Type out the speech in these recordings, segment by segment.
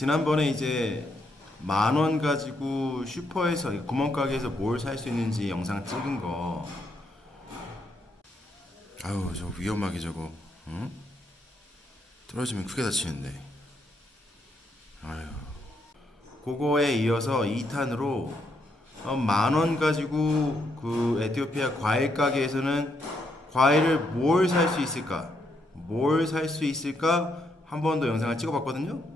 지난번에 이제 만 원 가지고 슈퍼에서 구멍가게에서 뭘 살 수 있는지 영상 찍은 거. 아유 저 위험하게 저거. 응? 떨어지면 크게 다치는데. 아유. 그거에 이어서 2탄으로 어, 만원 가지고 그 에티오피아 과일 가게에서는 과일을 뭘 살 수 있을까? 뭘 살 수 있을까? 한 번 더 영상을 찍어봤거든요.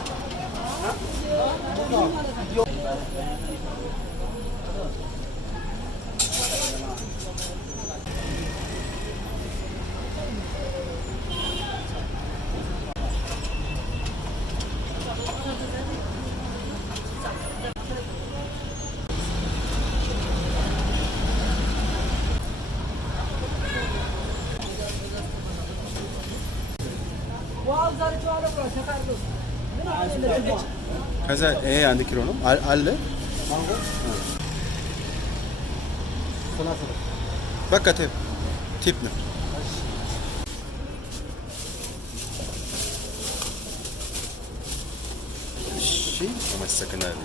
Boğazları çoğalı bırak, çakar dur. Red kilo musun Ehe andi kilo? Bak Rutukan red kilo. Kaza ehe andi kilo no? Al alle? Mango? Bak katep. Tip ne? 시?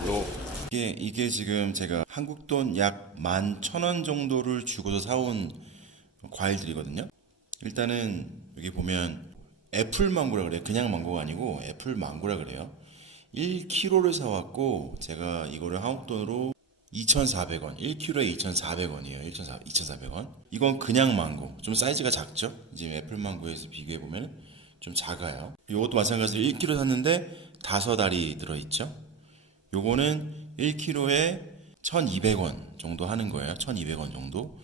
로 이게 이게 지금 제가 한국 돈약만천원 정도를 주고서 사온 과일들이거든요. 일단은 여기 보면 애플 망고라 그래요. 그냥 망고가 아니고 애플 망고라 그래요. 1kg를 사왔고 제가 이거를 한국 돈으로 2,400원, 1kg에 2,400원이에요. 2,400원. 이건 그냥 망고. 좀 사이즈가 작죠? 지금 애플 망고에서 비교해 보면 좀 작아요. 이것도 마찬가지로 1kg 샀는데 다섯 알이 들어 있죠. 요거는 1kg에 1,200원 정도 하는 거예요. 1,200원 정도.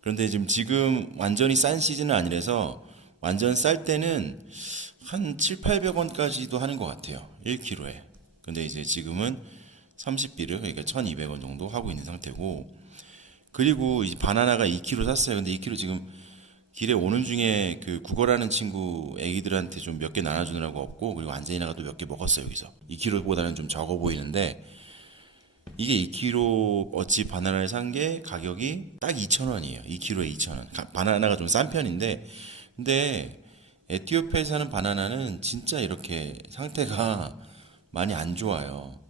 그런데 지금 지금 완전히 싼 시즌은 아니라서 완전 쌀 때는 한 7, 800원까지도 하는 것 같아요. 1kg에. 근데 이제 지금은 30비르 그러니까 1,200원 정도 하고 있는 상태고 그리고 이 바나나가 2kg 샀어요. 근데 2kg 지금 길에 오는 중에 그 국어라는 친구 애기들한테 좀 몇 개 나눠주느라고 없고 그리고 안젤리나가 또 몇 개 먹었어요 여기서 2kg보다는 좀 적어 보이는데 이게 2kg 어치 바나나를 산 게 가격이 딱 2,000원이에요 2kg에 2,000원 바나나가 좀 싼 편인데 근데 에티오피아에 사는 바나나는 진짜 이렇게 상태가 많이 안 좋아요.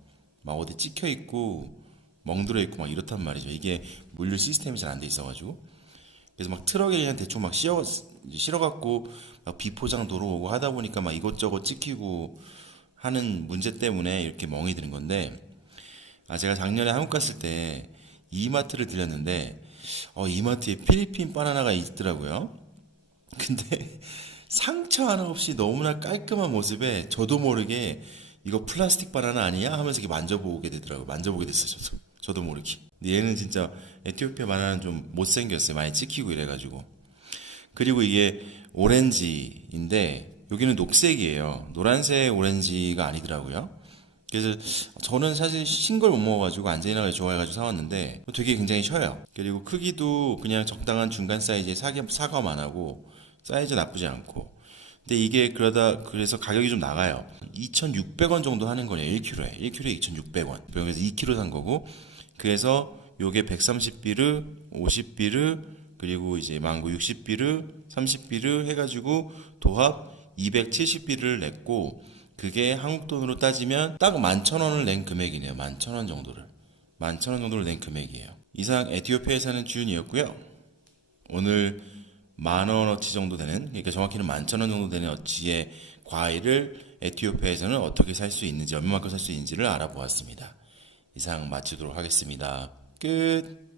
막 어디 찍혀 있고 멍들어 있고 막 이렇단 말이죠. 이게 물류 시스템이 잘 안 돼 있어가지고. 그래서 막 트럭에 그냥 대충 막 씌워 실어갖고 막 비포장 도로 오고 하다 보니까 막 이것저것 찍히고 하는 문제 때문에 이렇게 멍이 드는 건데 아 제가 작년에 한국 갔을 때 이마트를 들렸는데 어 이마트에 필리핀 바나나가 있더라고요. 근데 상처 하나 없이 너무나 깔끔한 모습에 저도 모르게 이거 플라스틱 바나나 아니야 하면서 이렇게 만져보게 되더라고요. 만져보게 됐어요. 저도 저도 모르게. 얘는 진짜 에티오피아 바나나는 좀 못생겼어요. 많이 찍히고 이래가지고. 그리고 이게 오렌지인데 여기는 녹색이에요. 노란색 오렌지가 아니더라고요. 그래서 저는 사실 신 걸 못 먹어가지고 안젤리나가 좋아해가지고 사왔는데 되게 굉장히 쉬어요. 그리고 크기도 그냥 적당한 중간 사이즈의 사과, 사과만 하고 사이즈 나쁘지 않고. 근데 이게 그러다 그래서 가격이 좀 나가요. 2,600원 정도 하는 거예요. 1kg에. 1kg에 2,600원. 그래서 2kg 산 거고. 그래서 요게 130비르, 50비르, 그리고 이제 망고 60비르, 30비르 해가지고 도합 270비르를 냈고 그게 한국 돈으로 따지면 딱 11,000원을 낸 금액이네요. 11,000원 정도를. 11,000원 정도를 낸 금액이에요. 이상 에티오피아에 사는 주윤이었고요. 오늘 만 원어치 정도 되는 그러니까 정확히는 11,000원 정도 되는 어치의 과일을 에티오피아에서는 어떻게 살 수 있는지 얼마만큼 살 수 있는지를 알아보았습니다. 이상 마치도록 하겠습니다. 끝.